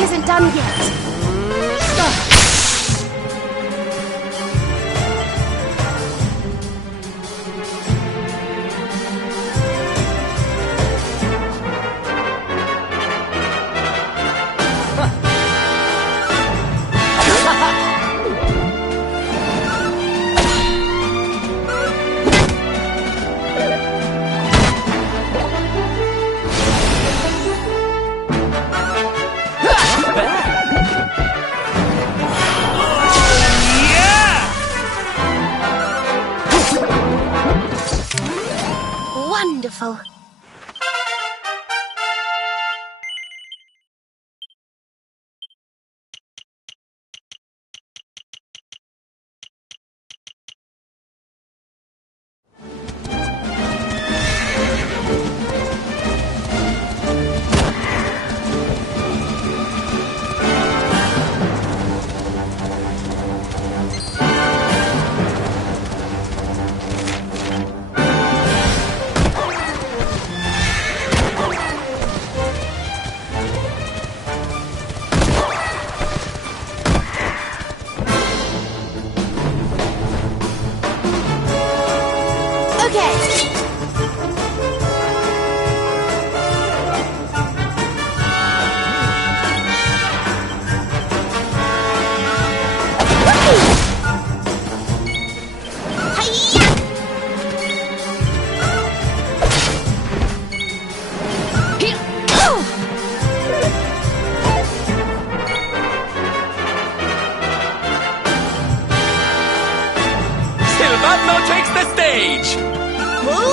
Isn't done yet. Wonderful. Takes the stage! Move!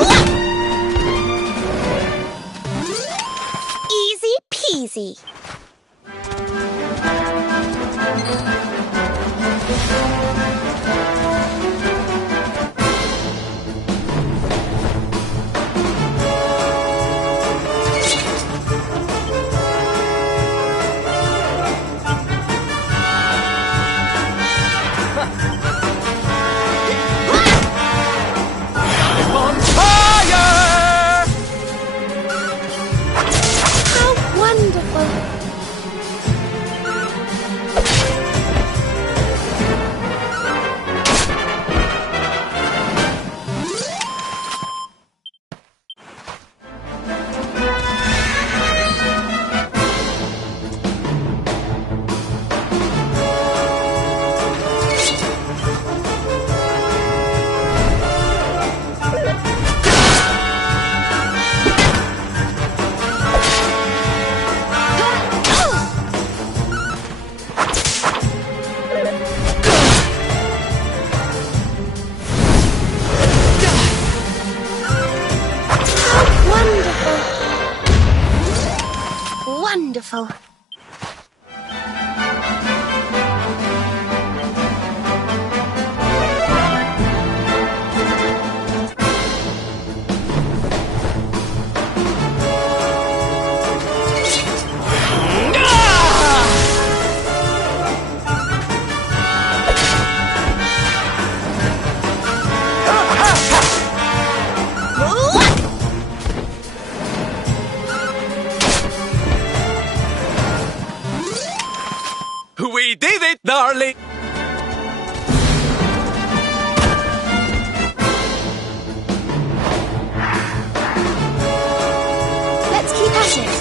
wonderful. We did it, darling! Let's keep at it.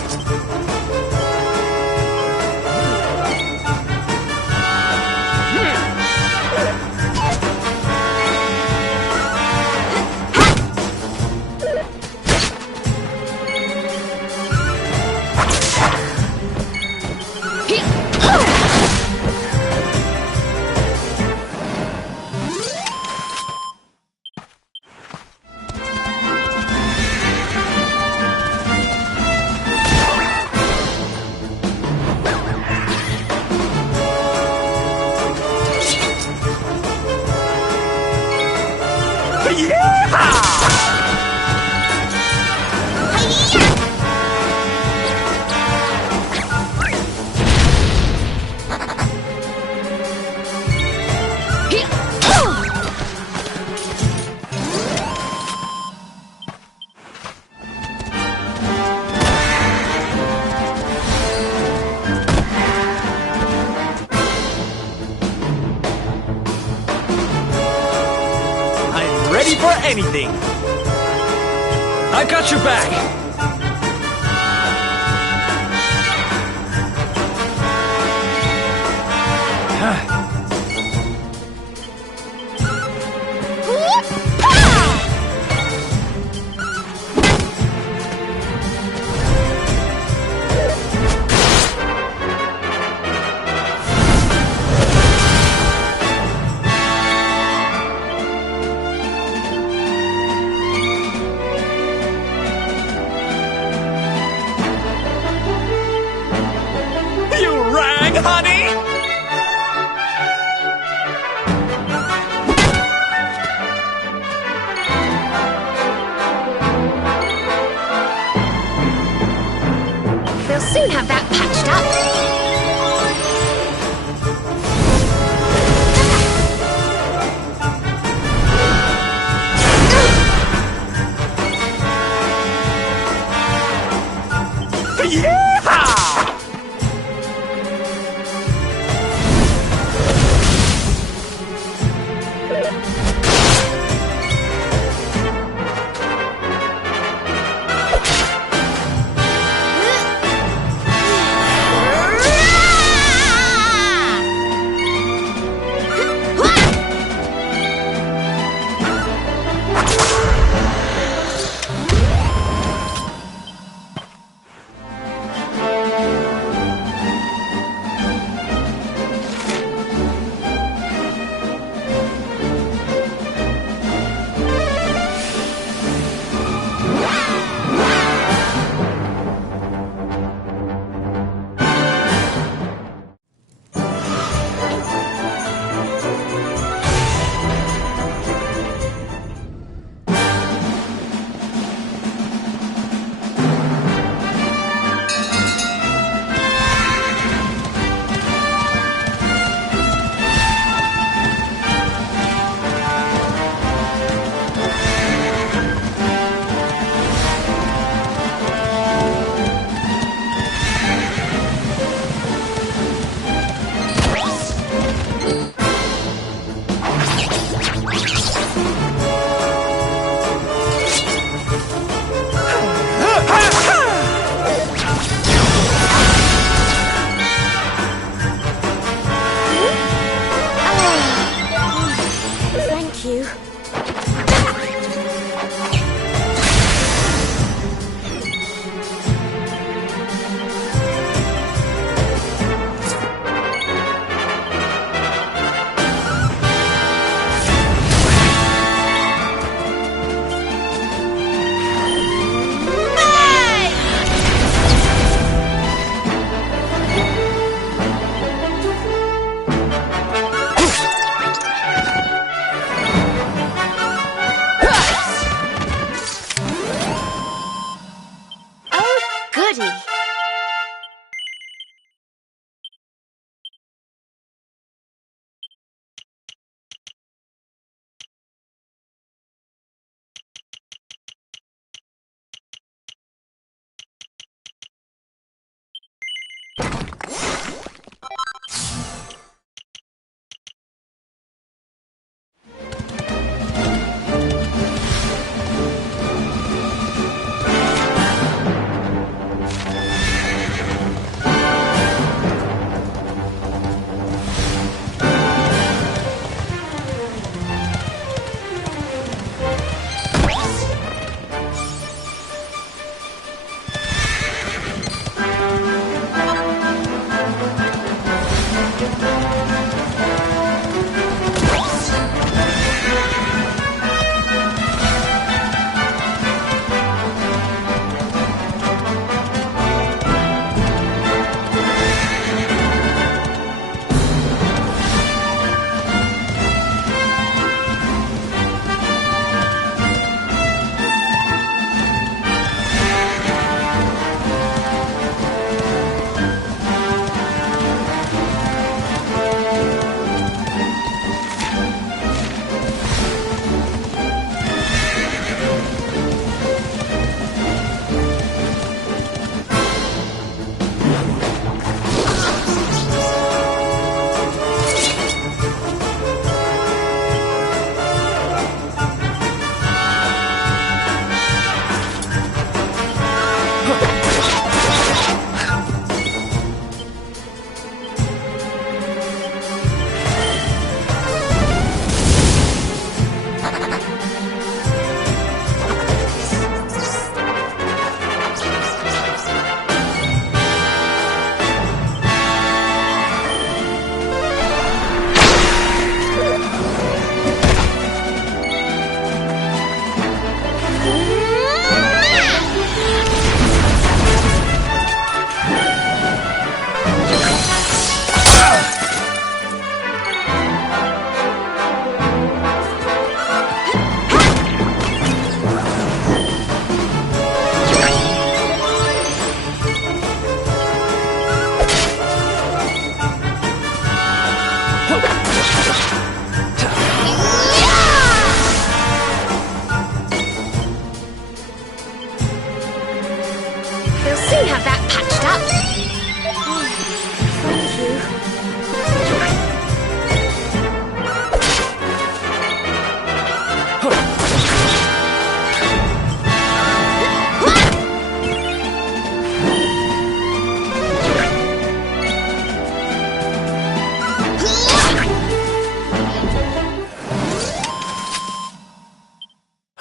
Ready for anything! I got your back! Honey! We'll soon have that patched up. Yeah!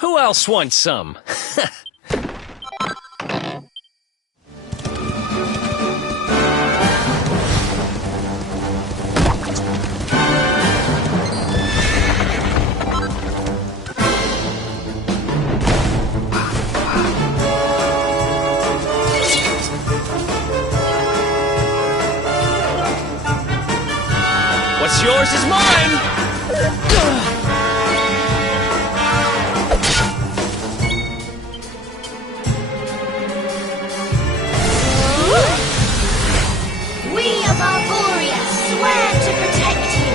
Who else wants some? What's yours is mine! We of Arborea swear to protect you.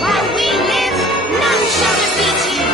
While we live, none shall defeat you.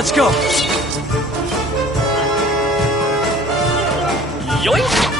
Let's go! Yoink!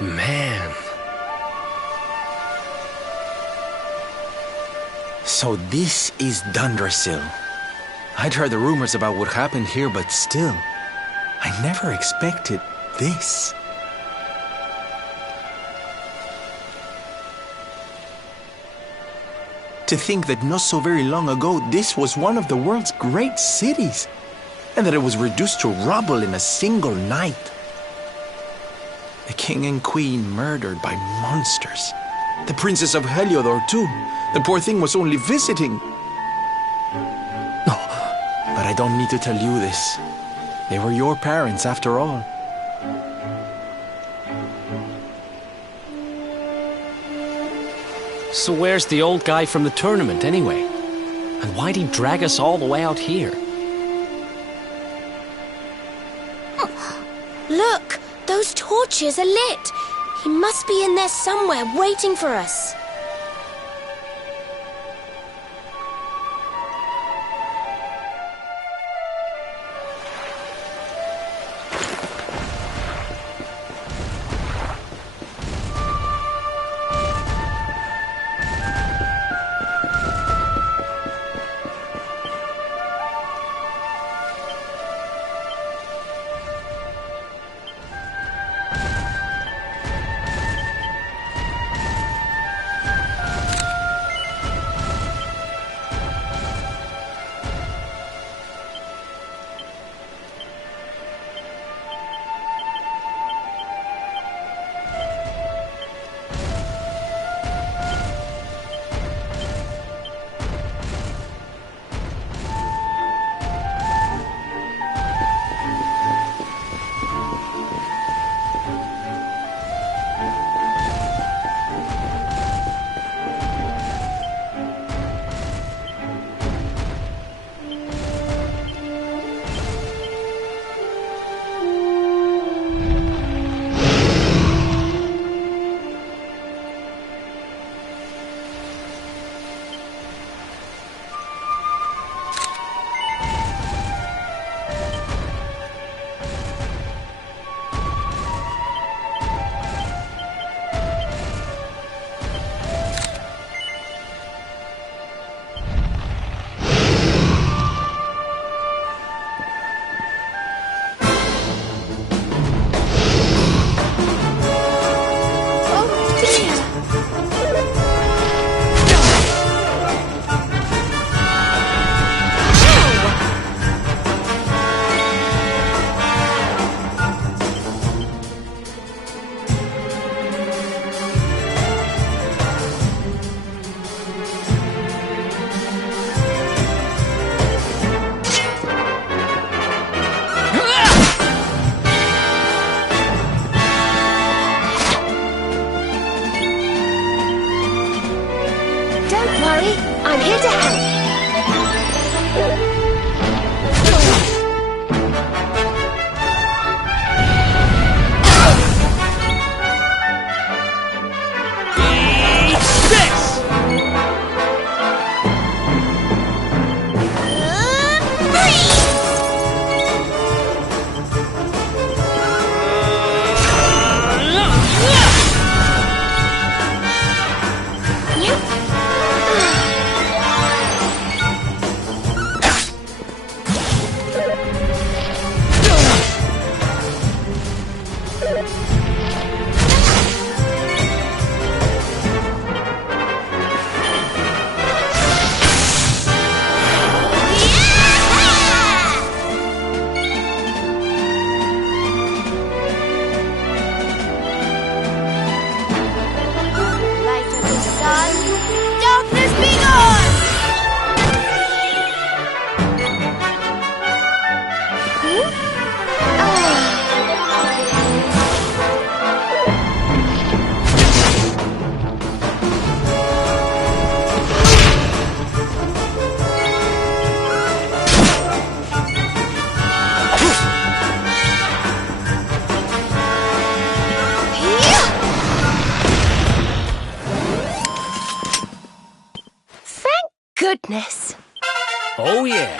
Man. So this is Dundrasil. I'd heard the rumors about what happened here, but still, I never expected this. To think that not so very long ago, this was one of the world's great cities, and that it was reduced to rubble in a single night. The king and queen murdered by monsters. The princess of Heliodor, too. The poor thing was only visiting. No, but I don't need to tell you this. They were your parents, after all. So where's the old guy from the tournament, anyway? And why'd he drag us all the way out here? Look, those torches are lit. He must be in there somewhere waiting for us. I'm here to help. Goodness. Oh, yeah.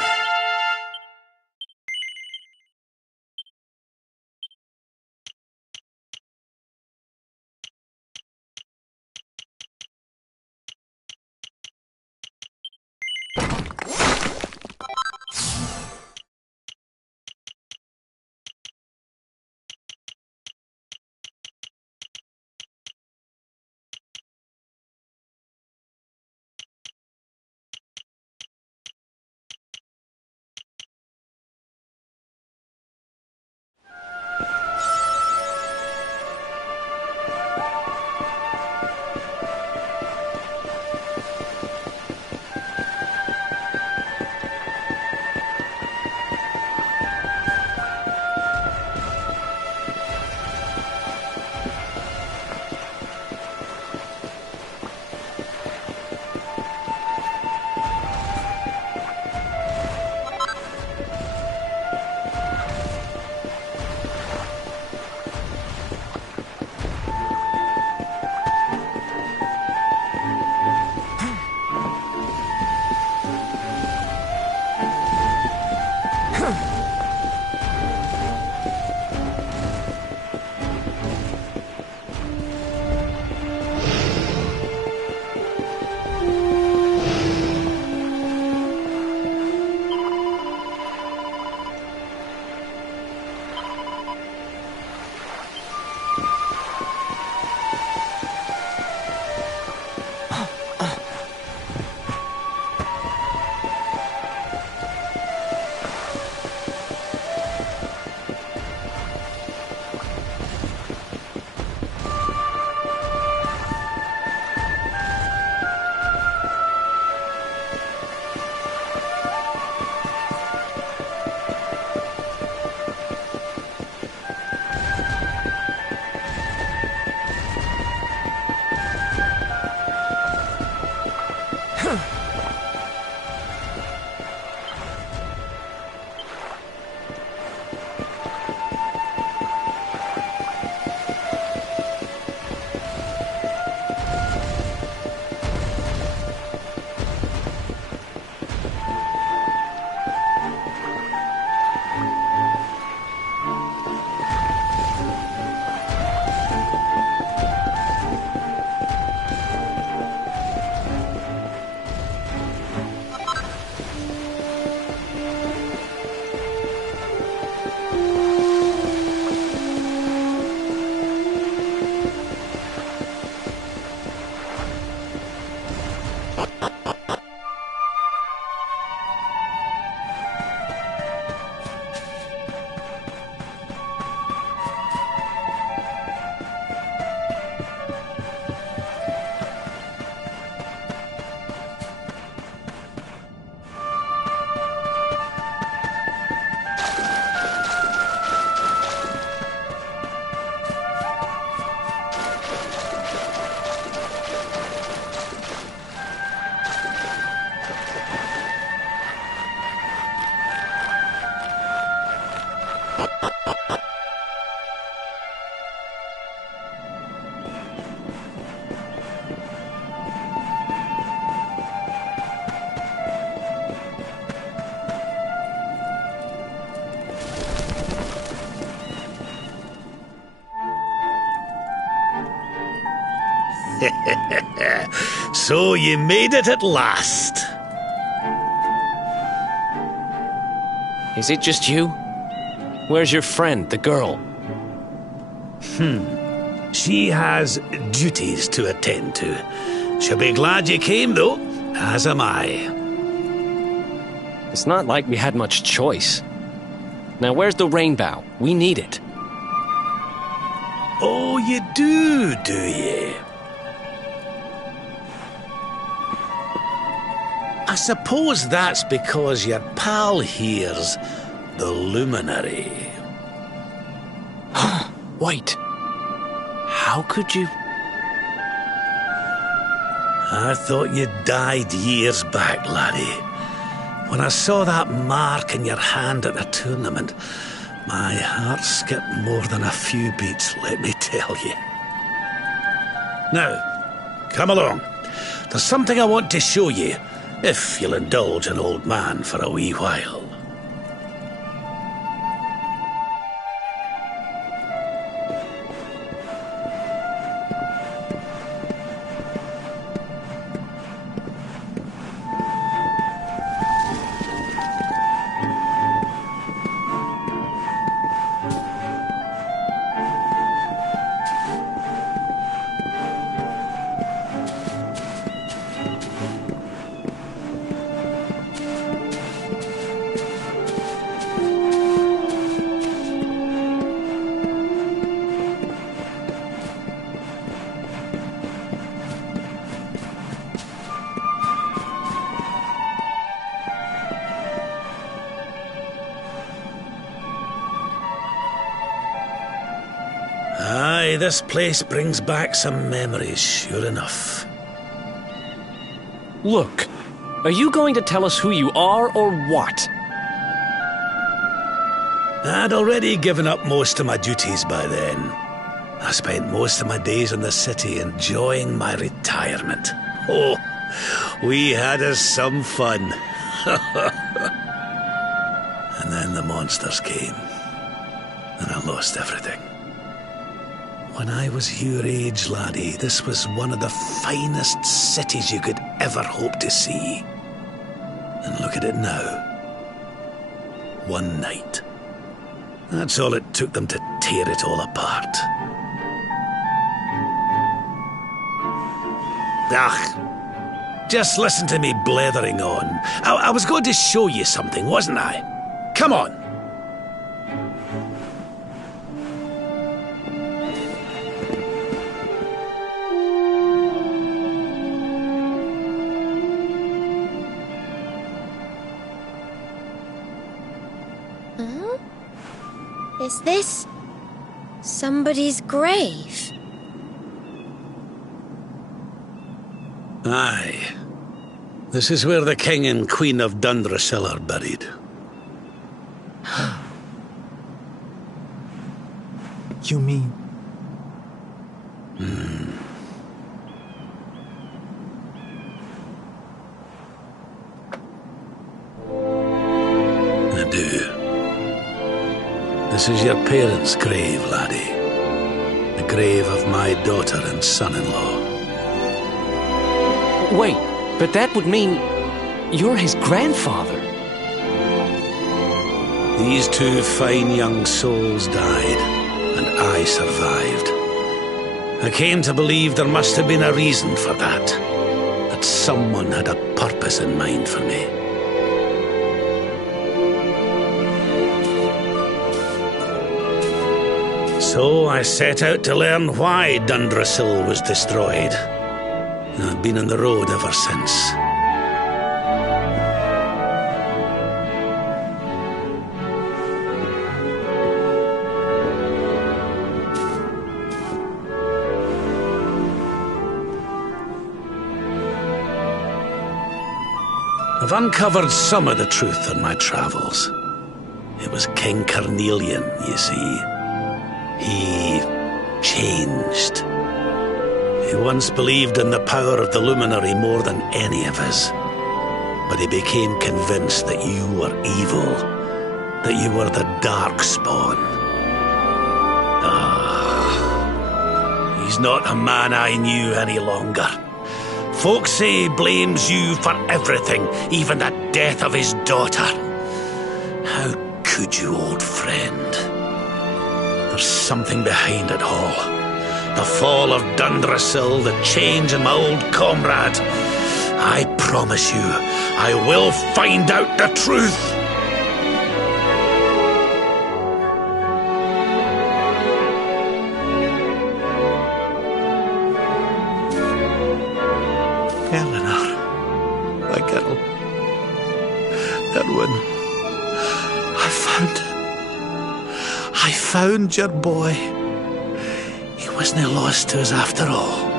So you made it at last. Is it just you? Where's your friend, the girl? She has duties to attend to. She'll be glad you came, though, as am I. It's not like we had much choice. Now where's the rainbow? We need it. Oh, you do you? I suppose that's because your pal here's the luminary. Wait. How could you... I thought you died years back, laddie. When I saw that mark in your hand at the tournament, my heart skipped more than a few beats, let me tell you. Now, come along. There's something I want to show you, if you'll indulge an old man for a wee while. Aye, this place brings back some memories, sure enough. Look, are you going to tell us who you are or what? I'd already given up most of my duties by then. I spent most of my days in the city enjoying my retirement. Oh, we had us some fun. And then the monsters came, and I lost everything. When I was your age, laddie, this was one of the finest cities you could ever hope to see. And look at it now. One night. That's all it took them to tear it all apart. Just listen to me blethering on. I was going to show you something, wasn't I? Come on. Is this somebody's grave? Aye. This is where the King and Queen of Dundrasil are buried. You mean... I do. This is your parents' grave, laddie. The grave of my daughter and son-in-law. Wait, but that would mean you're his grandfather. These two fine young souls died, and I survived. I came to believe there must have been a reason for that. That someone had a purpose in mind for me. So I set out to learn why Dundrasil was destroyed. And I've been on the road ever since. I've uncovered some of the truth on my travels. It was King Carnelian, you see. He changed. He once believed in the power of the luminary more than any of us. But he became convinced that you were evil, that you were the dark spawn. He's not a man I knew any longer. Folk say he blames you for everything, even the death of his daughter. How could you, old friend? There's something behind it all. The fall of Dundrasil, the change in my old comrade. I promise you, I will find out the truth. Eleanor, my girl. Erwin, I found your boy. He wasn't lost to us after all.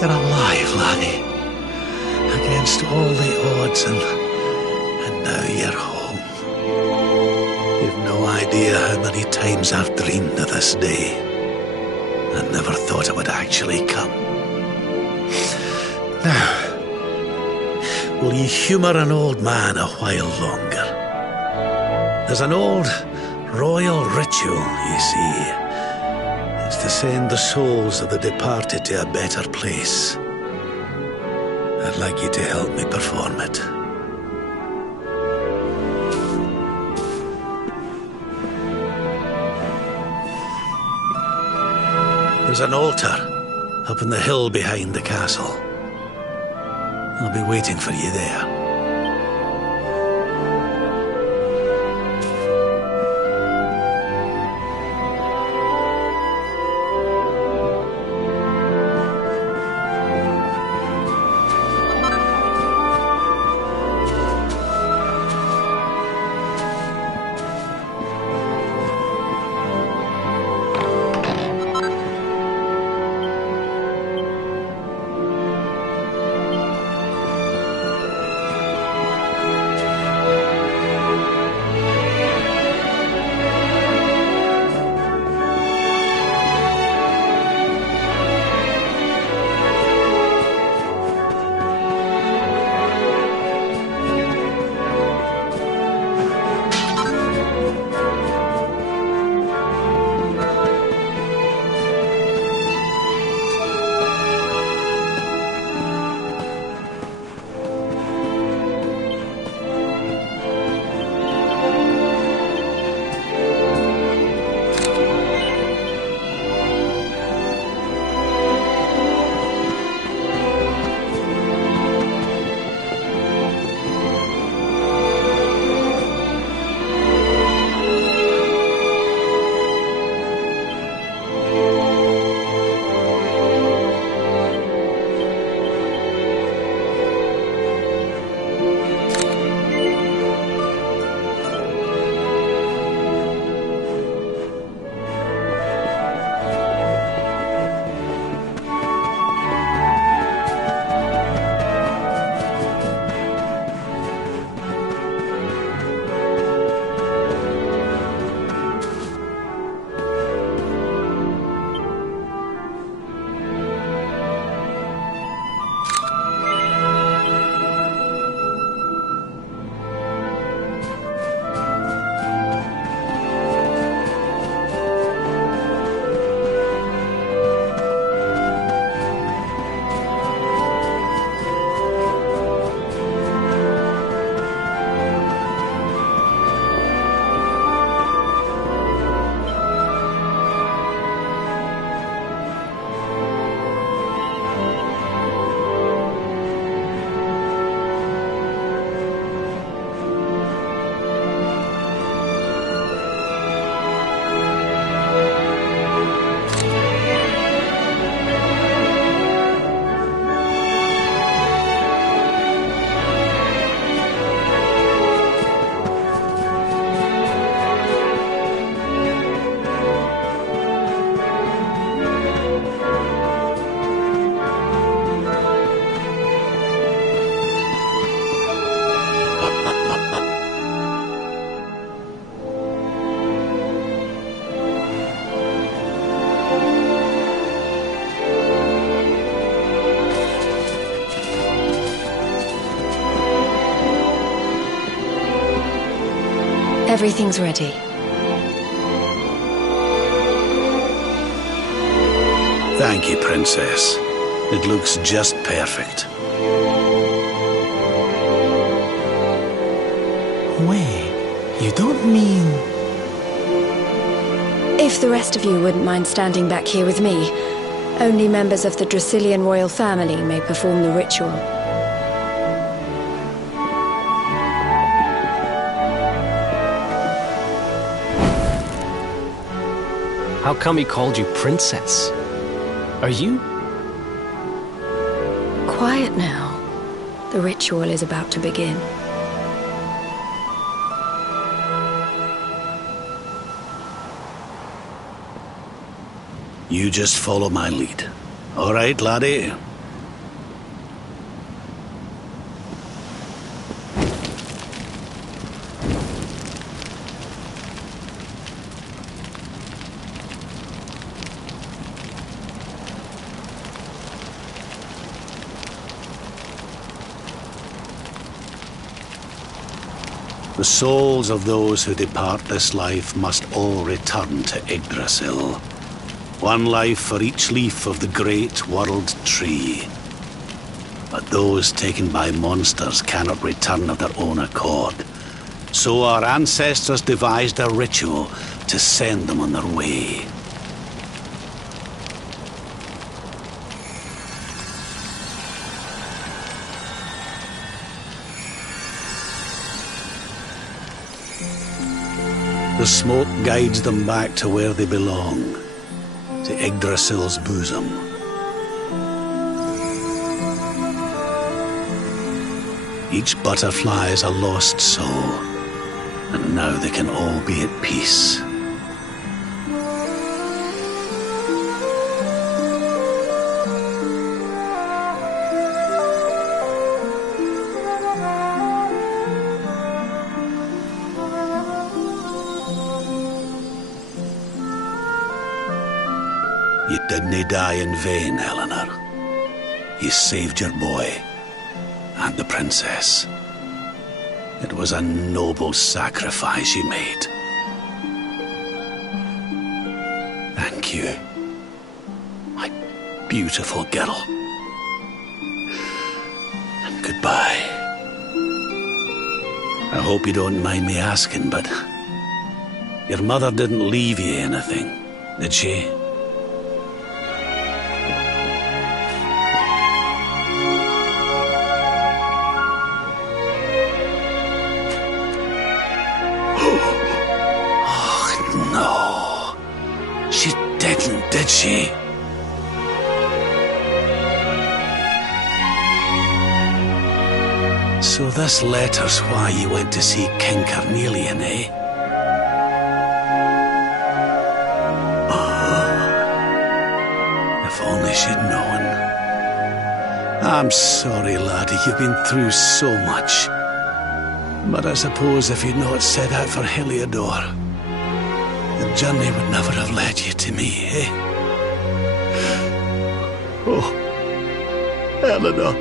You're alive, laddie. Against all the odds, and now you're home. You've no idea how many times I've dreamed of this day. I never thought it would actually come. Now, will you humour an old man a while longer? There's an old royal ritual, you see. It's to send the souls of the departed to a better place. I'd like you to help me perform it. There's an altar up on the hill behind the castle. I'll be waiting for you there. Everything's ready. Thank you, Princess. It looks just perfect. Wait, you don't mean... If the rest of you wouldn't mind standing back here with me, only members of the Dracilian royal family may perform the ritual. How come he called you princess? Are you? Quiet now. The ritual is about to begin. You just follow my lead. All right, laddie? The souls of those who depart this life must all return to Yggdrasil. One life for each leaf of the great world tree. But those taken by monsters cannot return of their own accord. So our ancestors devised a ritual to send them on their way. The smoke guides them back to where they belong, to Yggdrasil's bosom. Each butterfly is a lost soul, and now they can all be at peace. You didn't die in vain, Eleanor. You saved your boy and the princess. It was a noble sacrifice you made. Thank you, my beautiful girl. And goodbye. I hope you don't mind me asking, but your mother didn't leave you anything, did she? She didn't, did she? So this letter's why you went to see King Carnelian, eh? Oh, if only she'd known. I'm sorry, laddie, you've been through so much. But I suppose if you'd not set out for Heliodor, the journey would never have led you to me, eh? Oh, Eleanor.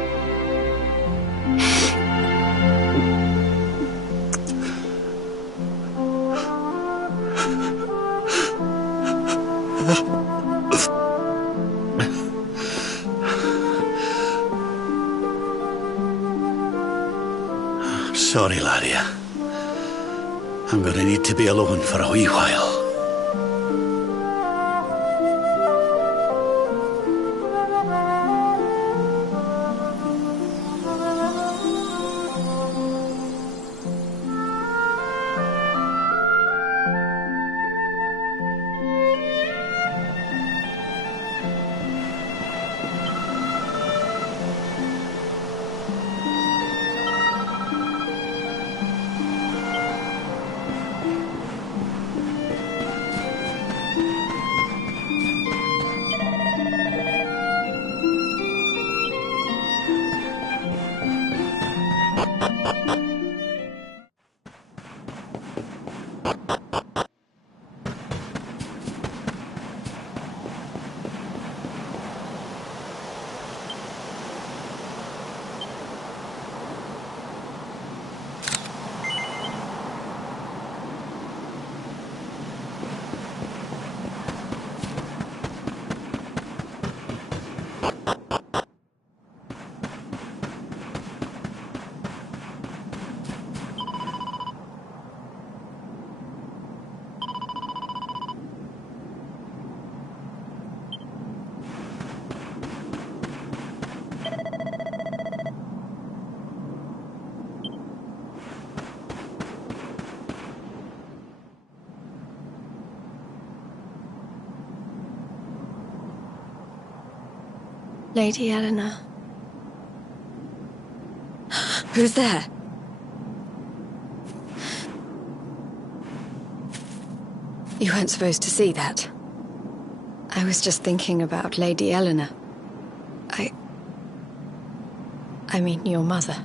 Sorry, laddie. I'm gonna need to be alone for a wee while. Lady Eleanor. Who's there? You weren't supposed to see that. I was just thinking about Lady Eleanor. I mean, your mother.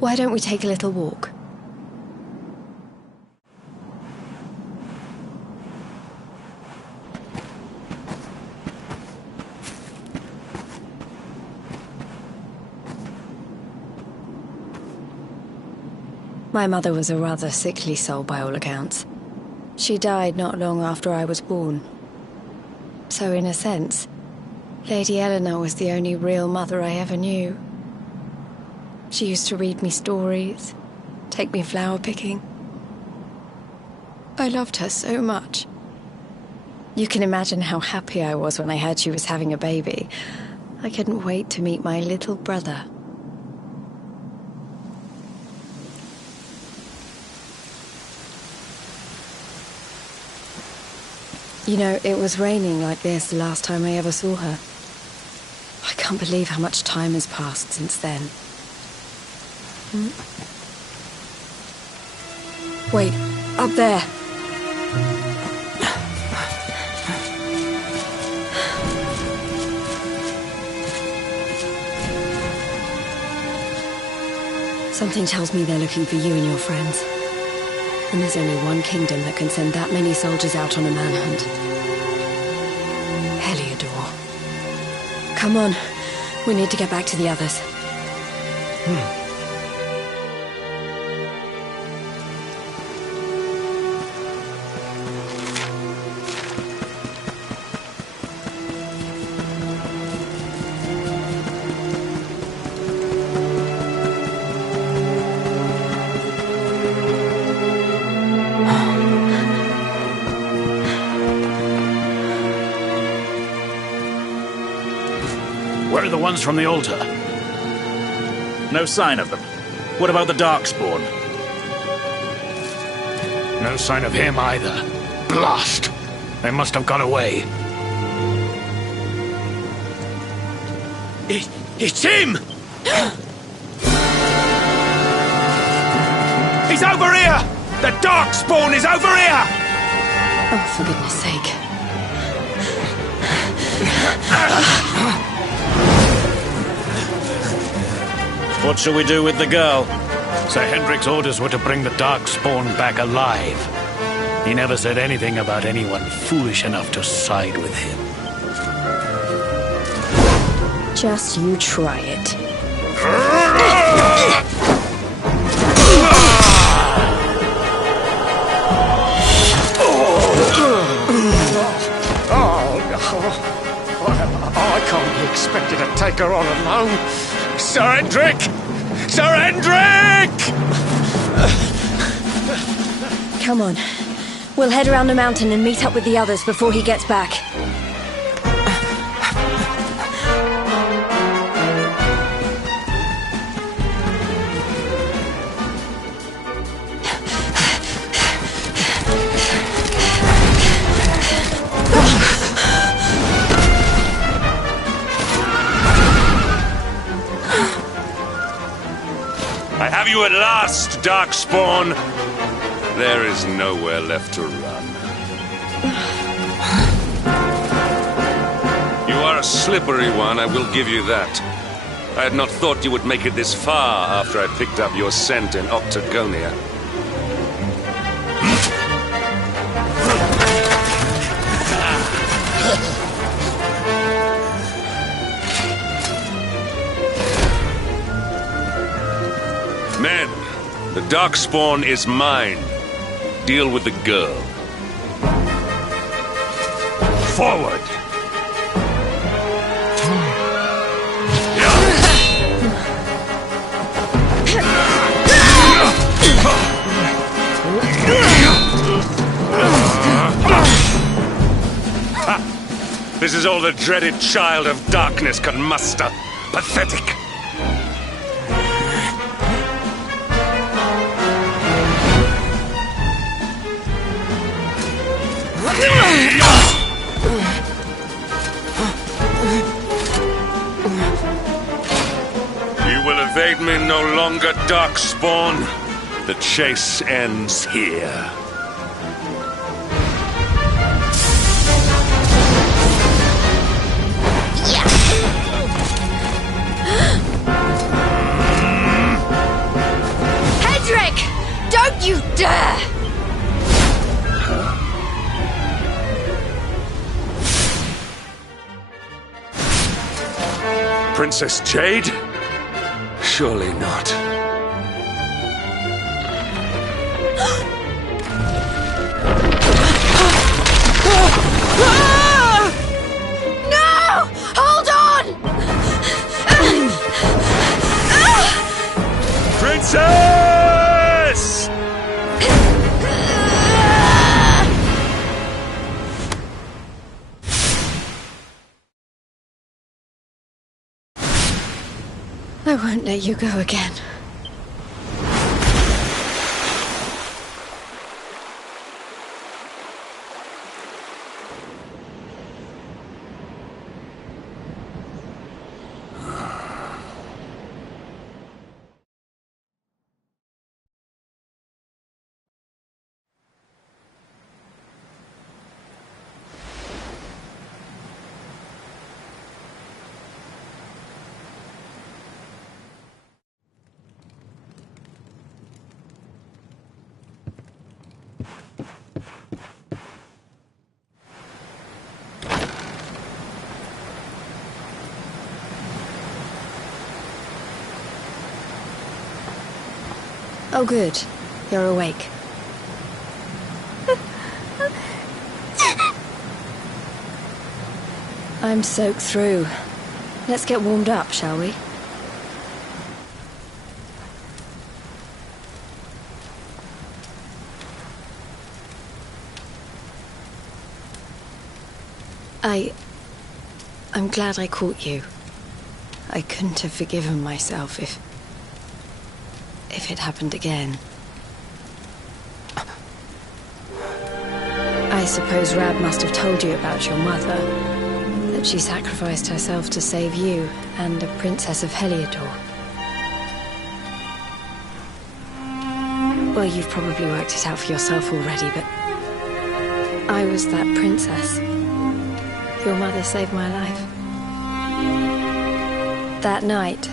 Why don't we take a little walk? My mother was a rather sickly soul by all accounts. She died not long after I was born. So in a sense, Lady Eleanor was the only real mother I ever knew. She used to read me stories, take me flower picking. I loved her so much. You can imagine how happy I was when I heard she was having a baby. I couldn't wait to meet my little brother. You know, it was raining like this the last time I ever saw her. I can't believe how much time has passed since then. Wait, up there. Something tells me they're looking for you and your friends. And there's only one kingdom that can send that many soldiers out on a manhunt. Heliodor. Come on, we need to get back to the others. Where are the ones from the altar? No sign of them. What about the Darkspawn? No sign of him either. Blast! They must have gone away. It's him! He's over here! The Darkspawn is over here! Oh, for goodness sake. What shall we do with the girl? Sir Hendrik's orders were to bring the Darkspawn back alive. He never said anything about anyone foolish enough to side with him. Just you try it. I can't be expected to take her on alone. Sir Hendrik! Sir Hendrik! Come on. We'll head around the mountain and meet up with the others before he gets back. I have you at last, Darkspawn. There is nowhere left to run. You are a slippery one, I will give you that. I had not thought you would make it this far after I picked up your scent in Octagonia. Men, the Darkspawn is mine. Deal with the girl. Forward! This is all the dreaded child of darkness can muster. Pathetic. You will evade me no longer, Darkspawn. The chase ends here. Hedrick! Don't you dare! Princess Jade? Surely not. No! Hold on! Princess! I won't let you go again. Oh, good. You're awake. I'm soaked through. Let's get warmed up, shall we? I'm glad I caught you. I couldn't have forgiven myself if it happened again. I suppose Rab must have told you about your mother, that she sacrificed herself to save you and a princess of Heliodor. Well, you've probably worked it out for yourself already, but I was that princess. Your mother saved my life. That night,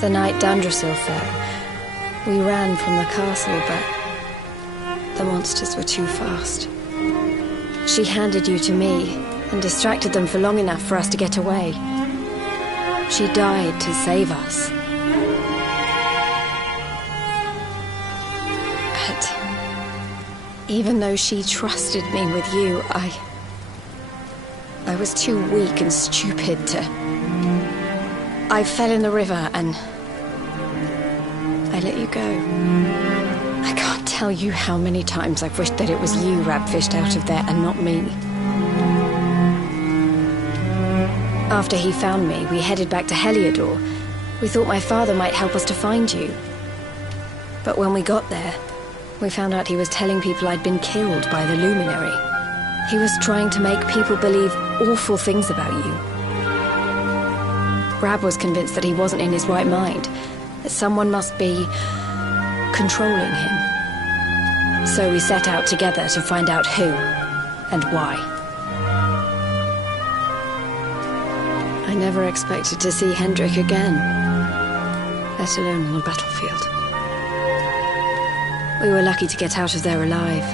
the night Dundrasil fell, we ran from the castle, but the monsters were too fast. She handed you to me and distracted them for long enough for us to get away. She died to save us. But even though she trusted me with you, I was too weak and stupid to... I fell in the river and I let you go. I can't tell you how many times I've wished that it was you Rab fished out of there and not me. After he found me, we headed back to Heliodor. We thought my father might help us to find you. But when we got there, we found out he was telling people I'd been killed by the Luminary. He was trying to make people believe awful things about you. Rab was convinced that he wasn't in his right mind, that someone must be controlling him. So we set out together to find out who and why. I never expected to see Hendrik again, let alone on the battlefield. We were lucky to get out of there alive.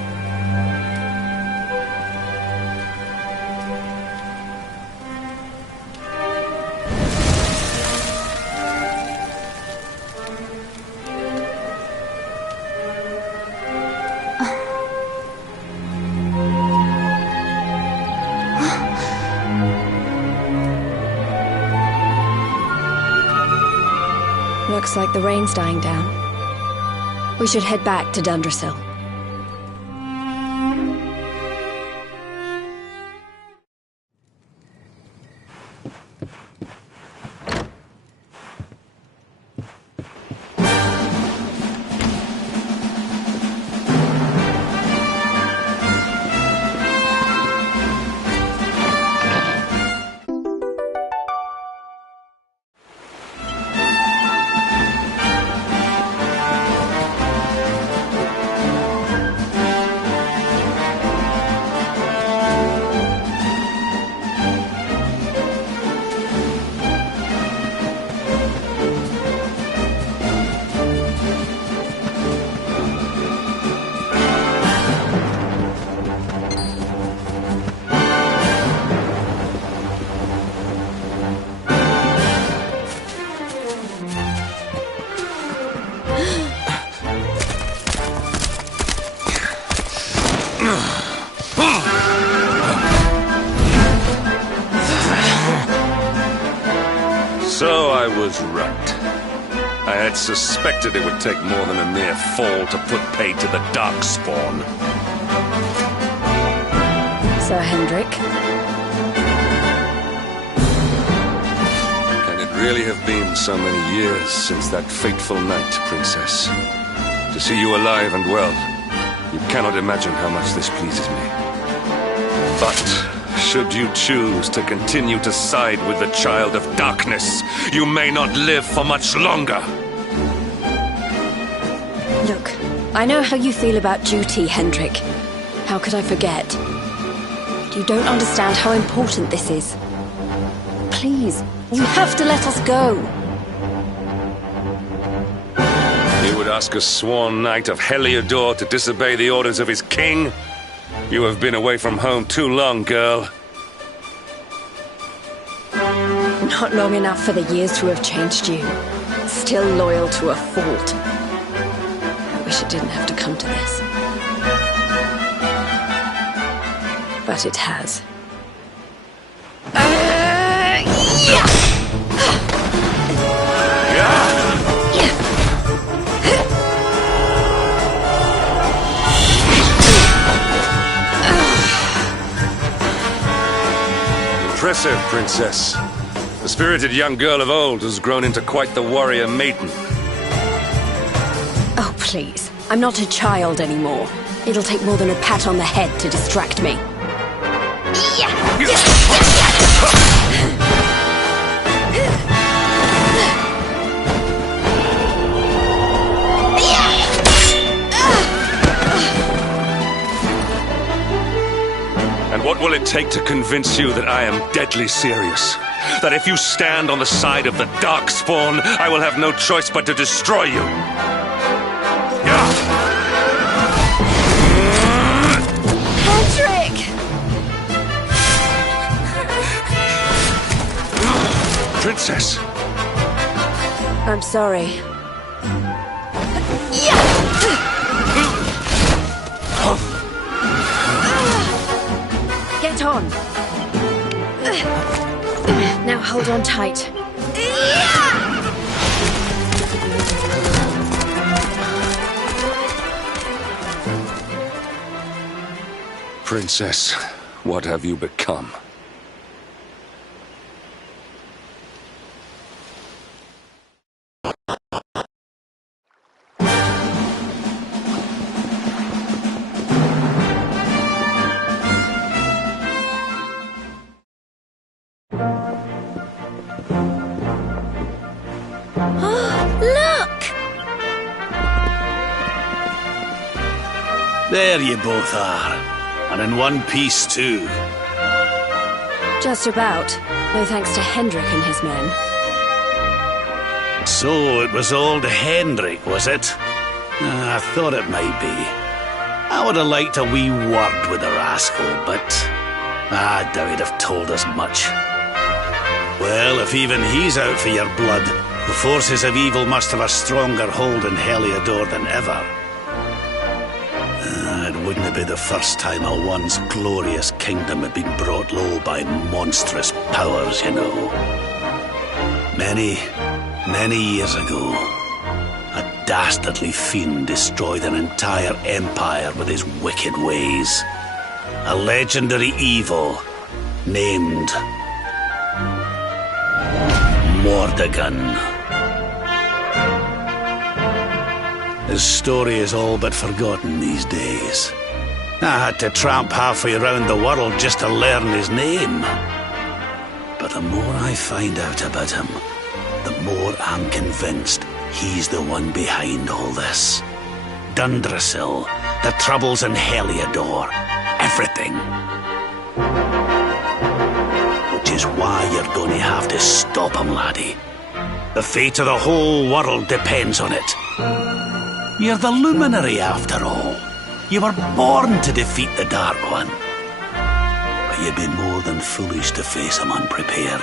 Looks like the rain's dying down. We should head back to Dundrasil. So I was right. I had suspected it would take more than a mere fall to put paid to the Darkspawn. Sir Hendrik. Can it really have been so many years since that fateful night, Princess? To see you alive and well, you cannot imagine how much this pleases me. But should you choose to continue to side with the Child of Darkness, you may not live for much longer. Look, I know how you feel about duty, Hendrik. How could I forget? You don't understand how important this is. Please, you have to let us go. You would ask a sworn knight of Heliodor to disobey the orders of his king? You have been away from home too long, girl. Not long enough for the years to have changed you. Still loyal to a fault. I wish it didn't have to come to this. But it has. Impressive, Princess. The spirited young girl of old has grown into quite the warrior maiden. Oh, please. I'm not a child anymore. It'll take more than a pat on the head to distract me. And what will it take to convince you that I am deadly serious? That if you stand on the side of the Darkspawn, I will have no choice but to destroy you? Patrick! Princess! I'm sorry. Get on. Now hold on tight. Princess, what have you become? There you both are. And in one piece, too. Just about. No thanks to Hendrik and his men. So it was old Hendrik, was it? I thought it might be. I would have liked a wee word with the rascal, but I doubt he'd have told us much. Well, if even he's out for your blood, the forces of evil must have a stronger hold in Heliodor than ever. It wouldn't be the first time a once glorious kingdom had been brought low by monstrous powers, you know. Many years ago, a dastardly fiend destroyed an entire empire with his wicked ways. A legendary evil named Mordegon. His story is all but forgotten these days. I had to tramp halfway around the world just to learn his name. But the more I find out about him, the more I'm convinced he's the one behind all this. Dundrasil, the troubles in Heliodor, everything. Which is why you're going to have to stop him, laddie. The fate of the whole world depends on it. You're the luminary, after all. You were born to defeat the Dark One. But you'd be more than foolish to face him unprepared.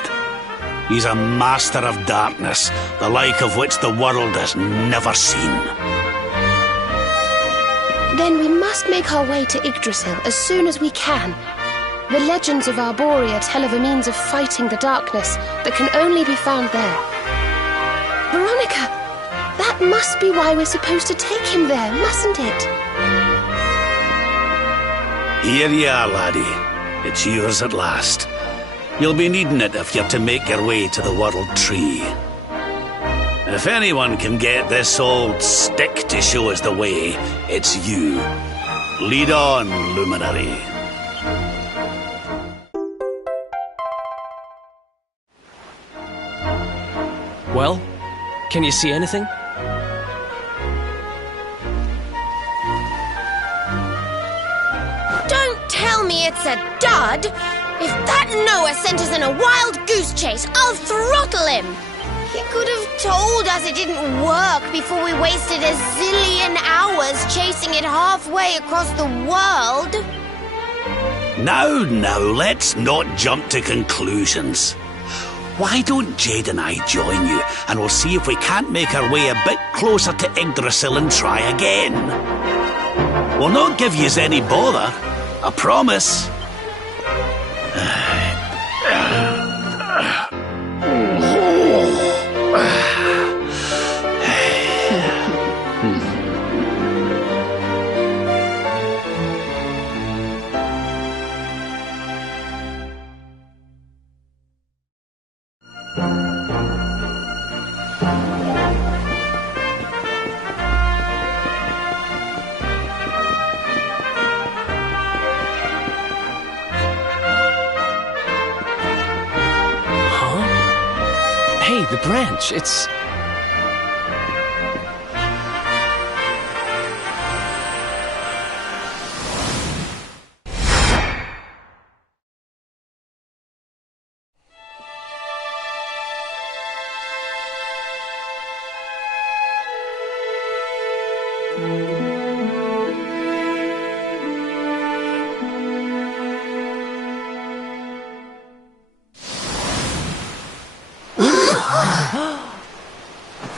He's a master of darkness, the like of which the world has never seen. Then we must make our way to Yggdrasil as soon as we can. The legends of Arborea tell of a means of fighting the darkness that can only be found there. Veronica, that must be why we're supposed to take him there, mustn't it? Here you are, laddie. It's yours at last. You'll be needing it if you're to make your way to the World Tree. If anyone can get this old stick to show us the way, it's you. Lead on, Luminary. Well, can you see anything? Don't tell me it's a dud! If that Noah sent us in a wild goose chase, I'll throttle him! He could have told us it didn't work before we wasted a zillion hours chasing it halfway across the world. Now, let's not jump to conclusions. Why don't Jade and I join you, and we'll see if we can't make our way a bit closer to Yggdrasil and try again. We'll not give yous any bother, I promise. Hey, the branch, it's...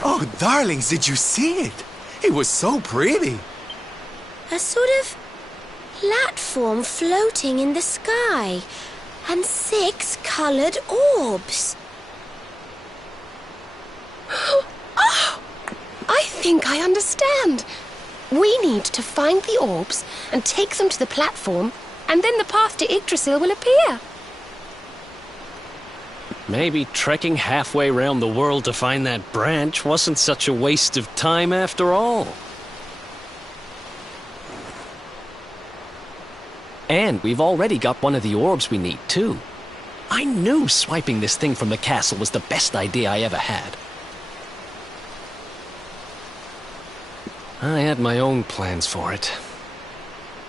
Oh, darlings, did you see it? It was so pretty. A sort of platform floating in the sky, and 6 coloured orbs. Oh, I think I understand. We need to find the orbs and take them to the platform, and then the path to Yggdrasil will appear. Maybe trekking halfway around the world to find that branch wasn't such a waste of time after all. And we've already got one of the orbs we need, too. I knew swiping this thing from the castle was the best idea I ever had. I had my own plans for it.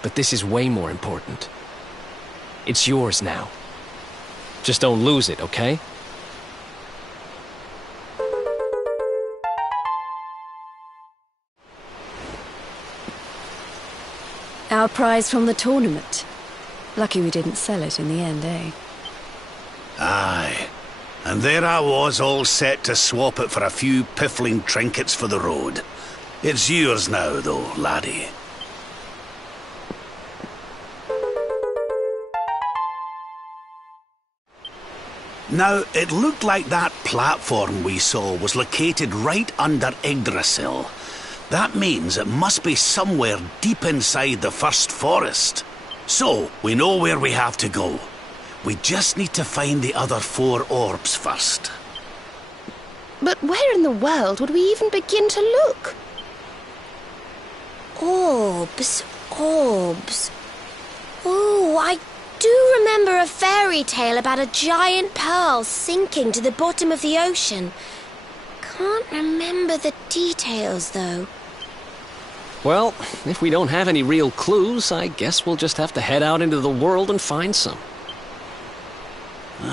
But this is way more important. It's yours now. Just don't lose it, okay? Our prize from the tournament. Lucky we didn't sell it in the end, eh? Aye. And there I was, all set to swap it for a few piffling trinkets for the road. It's yours now, though, laddie. Now, it looked like that platform we saw was located right under Yggdrasil. That means it must be somewhere deep inside the first forest. So, we know where we have to go. We just need to find the other 4 orbs first. But where in the world would we even begin to look? Orbs, orbs. Oh, I do remember a fairy tale about a giant pearl sinking to the bottom of the ocean. Can't remember the details, though. Well, if we don't have any real clues, I guess we'll just have to head out into the world and find some.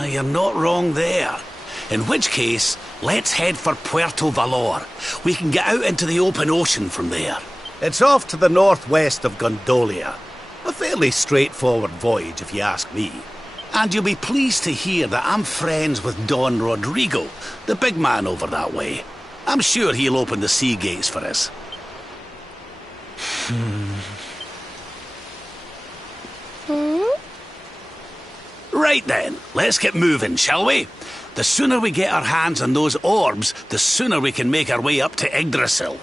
You're not wrong there. In which case, let's head for Puerto Valor. We can get out into the open ocean from there. It's off to the northwest of Gondolia. A fairly straightforward voyage, if you ask me. And you'll be pleased to hear that I'm friends with Don Rodrigo, the big man over that way. I'm sure he'll open the sea gates for us. Right then, let's get moving, shall we? The sooner we get our hands on those orbs, the sooner we can make our way up to Yggdrasil.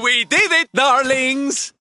We did it, darlings!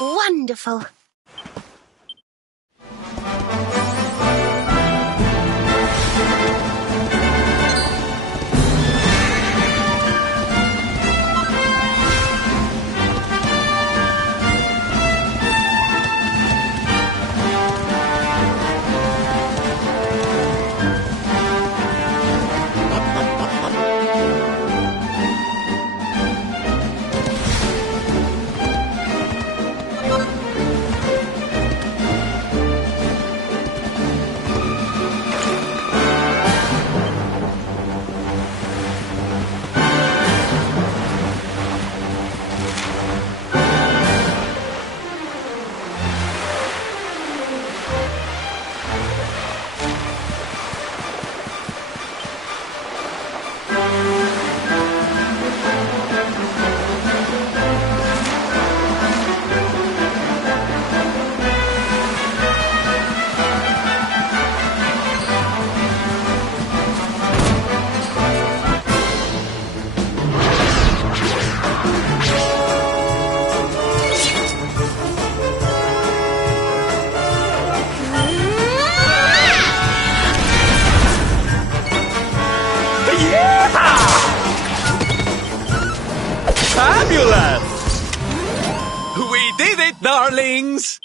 Wonderful. darlings!